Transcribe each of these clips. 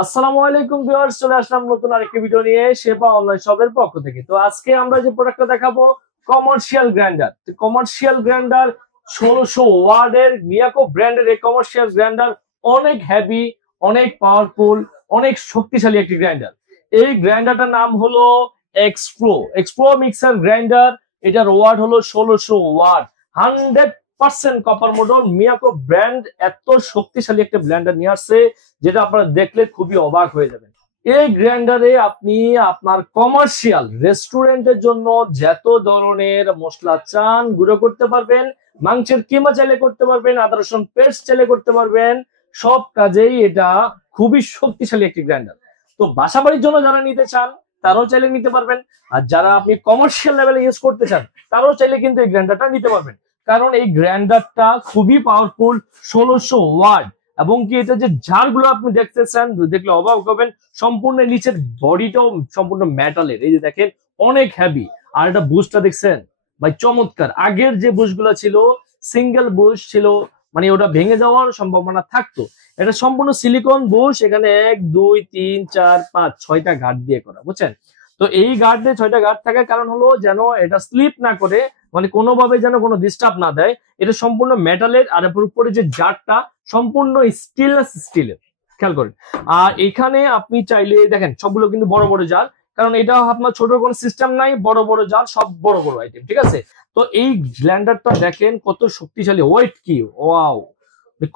আসসালামু আলাইকুম ভিউয়ার্স, চলে আসলাম নতুন আরেকটি ভিডিও নিয়ে শেপা অনলাইন শপের পক্ষ থেকে। তো আজকে আমরা যে প্রোডাক্টটা দেখাবো কমার্শিয়াল গ্রাইন্ডার। কমার্শিয়াল গ্রাইন্ডার 1600 ওয়ার্ডের মিয়াকো ব্র্যান্ডের এই কমার্শিয়াল গ্রাইন্ডার অনেক হেভি, অনেক পাওয়ারফুল, অনেক শক্তিশালী একটি গ্রাইন্ডার। এই গ্রাইন্ডারটার নাম হলো এক্সপ্রো মিক্সার গ্রাইন্ডার। এটার ওয়ার্ড হলো 1600 watt, 100% copper motor. Miyako brand এত শক্তিশালী একটা ব্লেন্ডার নিয়ে আসছে যেটা আপনারা দেখলে খুবই অবাক হয়ে যাবেন। এই গ্রাইন্ডারে আপনি আপনার কমার্শিয়াল রেস্টুরেন্টের জন্য যত ধরনের মশলা চান গুঁড়ো করতে পারবেন, মাংসের কিমা চাইলে করতে পারবেন, আদা রসুন পেস্ট চাইলে করতে পারবেন। সব কাজেই এটা খুবই শক্তিশালী একটি গ্রাইন্ডার। তো বাসা বাড়ির জন্য যারা নিতে চান তারাও চাইলে নিতে পারবেন, আর যারা আপনি কমার্শিয়াল লেভেলে ইউজ করতে চান তারাও চাইলে কিন্তু এই গ্রাইন্ডারটা নিতে পারবেন। কারণ এই গ্রাইন্ডারটা খুবই পাওয়ারফুল, 1600 ওয়াট। এবং কি এটা যে জারগুলো আপনি দেখতেছেন, দেখলে অবাক হবেন। সম্পূর্ণ নিচের বডিটাও সম্পূর্ণ মেটালের, এই যে দেখেন অনেক হেভি। আর এটা বুশটা দেখছেন ভাই, চমৎকার। আগের যে বুশগুলো ছিল সিঙ্গেল বুশ ছিল, মানে ওটা ভেঙে যাওয়ার সম্ভাবনা থাকতো। এটা সম্পূর্ণ সিলিকন বুশ, এখানে 1 2 3 4 5 6টা গার্ড দিয়ে করা, বুঝছেন? তো এই গার্ডে 6টা গার্ড থাকার কারণ হলো যেন এটা স্লিপ না করে, মানে কোনোভাবে যেন কোনো ডিস্টার্ব না দেয়। এটা সম্পূর্ণ মেটালের, আর উপরে যে জারটা সম্পূর্ণ স্টেনলেস স্টিলের, খেয়াল করেন। আর এখানে আপনি চাইলে দেখেন সবগুলো কিন্তু বড় বড় জার, কারণ এটা আপনার ছোট কোনো সিস্টেম নাই, বড় বড় জার, সব বড় বড় আইটেম, ঠিক আছে? তো এই ব্লেন্ডারটা দেখেন কত শক্তিশালী, ওয়েট কি, ওয়াও,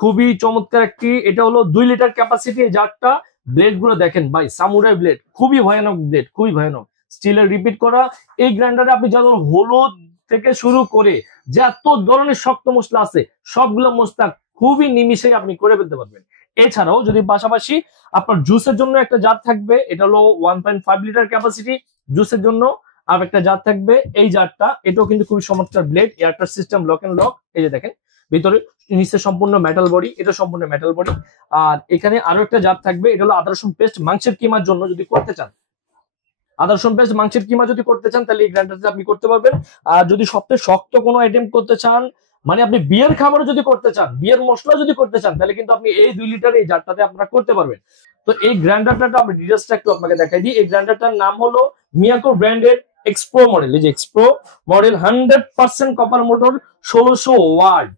খুবই চমৎকার একটি। এটা হলো 2 লিটার ক্যাপাসিটি এই জারটা। ব্লেড গুলো দেখেন ভাই, সামুরাই ব্লেড, খুবই ভয়ানক ব্লেড, খুবই ভয়ানক, স্টিলের রিপিট করা। এই গ্রাইন্ডারে আপনি যেমন হলুদ থেকে শুরু করে যত ধরনের শক্ত মশলা আছে সবগুলো মশলা খুবই নিমিষে আপনি করে ফেলতে পারবেন। এছাড়াও যদি পাশাপাশি আপনার জুসের জন্য একটা জার থাকবে, এটা হলো 1.5 লিটার ক্যাপাসিটি জুসের জন্য। আর একটা জার থাকবে, এই জারটা, এটাও কিন্তু খুবই চমৎকার ব্লেড, এয়ারটার সিস্টেম, লক এন্ড লক। এই যে দেখেন ভিতরে, নিচে সম্পূর্ণ মেটাল বডি, এটা সম্পূর্ণ মেটাল বডি। আর এখানে আরো একটা জার থাকবে, এটা হলো আদা রসুন পেস্ট মাংসের কিমার জন্য যদি করতে চান, আদা রসুন পেস্ট মাংসের কিমা যদি করতে চান তাহলে এই গ্রাইন্ডারটা আপনি করতে পারবেন। আর যদি সবচেয়ে শক্ত কোনো আইটেম করতে চান, মানে আপনি বিয়ের খাবারও যদি করতে চান, বিয়ের মশলা যদি করতে চান, তাহলে কিন্তু আপনি এই 2 লিটার এই জারটাতে আপনারা করতে পারবেন। তো এই গ্রাইন্ডারটা আমি ডিটেইলসটা একটু আপনাকে দেখাই দিই। এই গ্রাইন্ডারটার নাম হলো মিয়াকো ব্র্যান্ডের এক্সপ্রো মডেল। এই যে Xpro model, 100% copper motor, 1600 watt,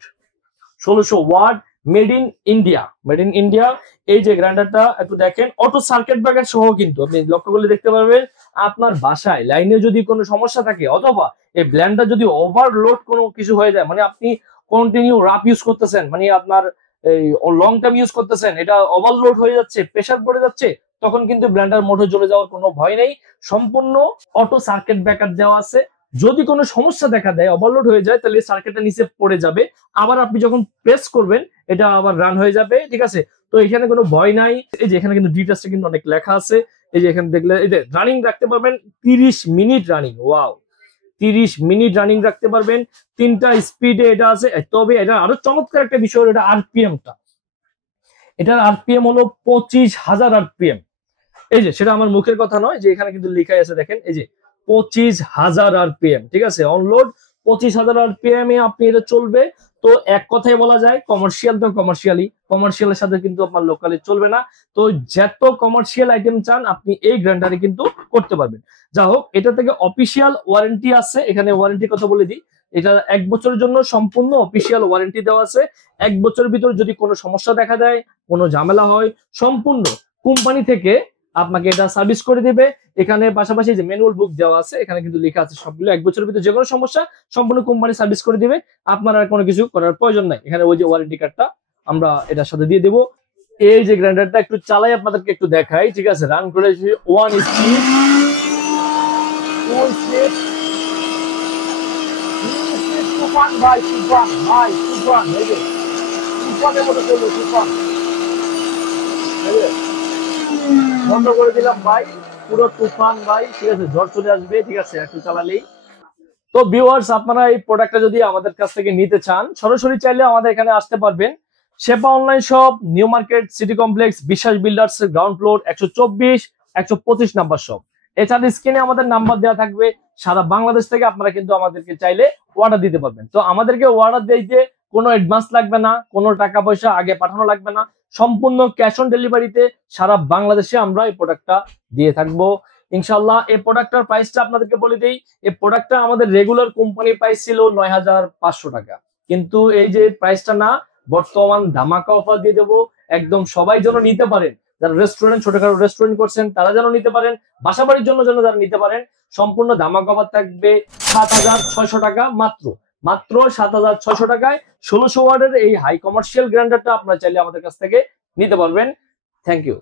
1600 watt, made in India, made in India. এই যে গ্রাইন্ডারটা একটু দেখেন, অটো সার্কিট ব্রেকার সহ কিন্তু আপনি লক্ষ্য করলে দেখতে পারবেন। আপনার বাসায় লাইনে যদি কোনো সমস্যা থাকে, অথবা এই ব্লেন্ডার যদি ওভারলোড কোনো কিছু হয়ে যায়, মানে আপনি কন্টিনিউ রাফ ইউজ করতেছেন, মানে আপনার এই লং টাইম ইউজ করতেছেন, এটা ওভারলোড হয়ে যাচ্ছে, প্রেসার পড়ে যাচ্ছে, তখন কিন্তু ব্লেন্ডার মোটর জ্বলে যাওয়ার কোনো ভয় নেই। সম্পূর্ণ অটো সার্কিট ব্রেকার দেওয়া আছে। যদি কোনো সমস্যা দেখা দেয়, ওভারলোড হয়ে যায়, তাহলে সার্কিটটা নিচে পড়ে যাবে। আবার আপনি যখন প্রেস করবেন এটা আবার রান হয়ে যাবে, ঠিক আছে? তো এখানে কোনো ভয় নাই। এই যে এখানে কিন্তু ডিটেইলসটা কিন্তু অনেক লেখা আছে। এই যে এখানে দেখলে এই যে রানিং রাখতে পারবেন 30 minute running, wow, 30 minute running রাখতে পারবেন। 3টা স্পিডে এটা আছে। তবে এটা আরো চমৎকার একটা বিষয় হলো এটা আরপিএমটা, এটার আরপিএম হলো 25,000 আরপিএম। এই যে সেটা আমার মুখের কথা নয়, যে এখানে কিন্তু লেখাই আছে, দেখেন এই যে 25,000 আরপিএম, ঠিক আছে? অনলোড 25,000 আরপিএম এ আপনি এটা চলবে। তো এক কথায় বলা যায় কমার্শিয়াল তো কমার্শিয়ালি, কমার্শিয়ালের সাথে কিন্তু আপনার লোকালে চলবে না। তো যত কমার্শিয়াল আইটেম চান আপনি এই গ্রাইন্ডারে কিন্তু করতে পারবেন। যা হোক, এটা থেকে অফিসিয়াল ওয়ারেন্টি আছে। এখানে ওয়ারেন্টির কথা বলে দিই, এটা 1 বছরের জন্য সম্পূর্ণ অফিসিয়াল ওয়ারেন্টি দেওয়া আছে। 1 বছরের ভিতর যদি কোনো সমস্যা দেখা দেয়, কোনো ঝামেলা হয়, সম্পূর্ণ কোম্পানি থেকে আপনাকে এটা সার্ভিস করে দিবে। এখানে পাশাপাশি যে ম্যানুয়াল বুক দেওয়া আছে, এখানে কিন্তু লেখা আছে সবগুলো 1 বছরের ভিতরে যে কোনো সমস্যা সম্পূর্ণ কোম্পানি সার্ভিস করে দিবে। আপনার আর কোনো কিছু করার প্রয়োজন নাই। এখানে ওই যে ওয়ারেন্টি কার্ডটা আমরা এটার সাথে দিয়ে দেবো। এই যে গ্রাইন্ডারটা একটু চালাই আপনাদেরকে একটু দেখাই, ঠিক আছে? রান করে 1 স্পিড, 2 স্পিড, তুফান ভাই, তুফান ভাই, তুফান, এই যে তুফানের মতো চলবে, তুফান। এই যে বন্ধ করে দিলাম ভাই, পুরো তুফান ভাই, ঠিক আছে? ঝড় চলে আসবে, ঠিক আছে, একটু চালালেই। তো ভিউয়ার্স, আপনারা এই প্রোডাক্টটা যদি আমাদের কাছ থেকে নিতে চান, সরাসরি চাইলে আমাদের এখানে আসতে পারবেন। শেপা online shop, new market, city complex, Biswas builders এর গ্রাউন্ড ফ্লোর, 124 125 নাম্বার শপ। এছাড়া স্ক্রিনে আমাদের নাম্বার দেওয়া থাকবে। সারা বাংলাদেশ থেকে আপনারা কিন্তু আমাদেরকে চাইলে অর্ডার দিতে পারবেন। তো আমাদেরকে অর্ডার দিতে কোনো অ্যাডভান্স লাগবে না, কোনো টাকা পয়সা আগে পাঠানো লাগবে না, সম্পূর্ণ ক্যাশ অন ডেলিভারিতে সারা বাংলাদেশে আমরা এই প্রোডাক্টটা দিয়ে থাকবো ইনশাল্লাহ। এই প্রোডাক্টটার প্রাইসটা আপনাদেরকে বলে দিই। এই প্রোডাক্টটা আমাদের রেগুলার কোম্পানি প্রাইস ছিল 9,500 টাকা, কিন্তু এই যে প্রাইসটা না, বর্তমান ধামাকা অফার দিয়ে দেবো, একদম সবাই যেন নিতে পারেন। যারা রেস্টুরেন্ট, ছোটখাটো রেস্টুরেন্ট করছেন তারা যেন নিতে পারেন, বাসাবাড়ির জন্য যেন যারা নিতে পারেন, সম্পূর্ণ ধামাকা অফার থাকবে 7,600 টাকা মাত্র। মাত্র 7,600 টাকায় 1600 ওয়াটের এই হাই কমার্শিয়াল গ্রাইন্ডারটা আপনারা চাইলে আমাদের কাছ থেকে নিতে পারবেন। Thank you.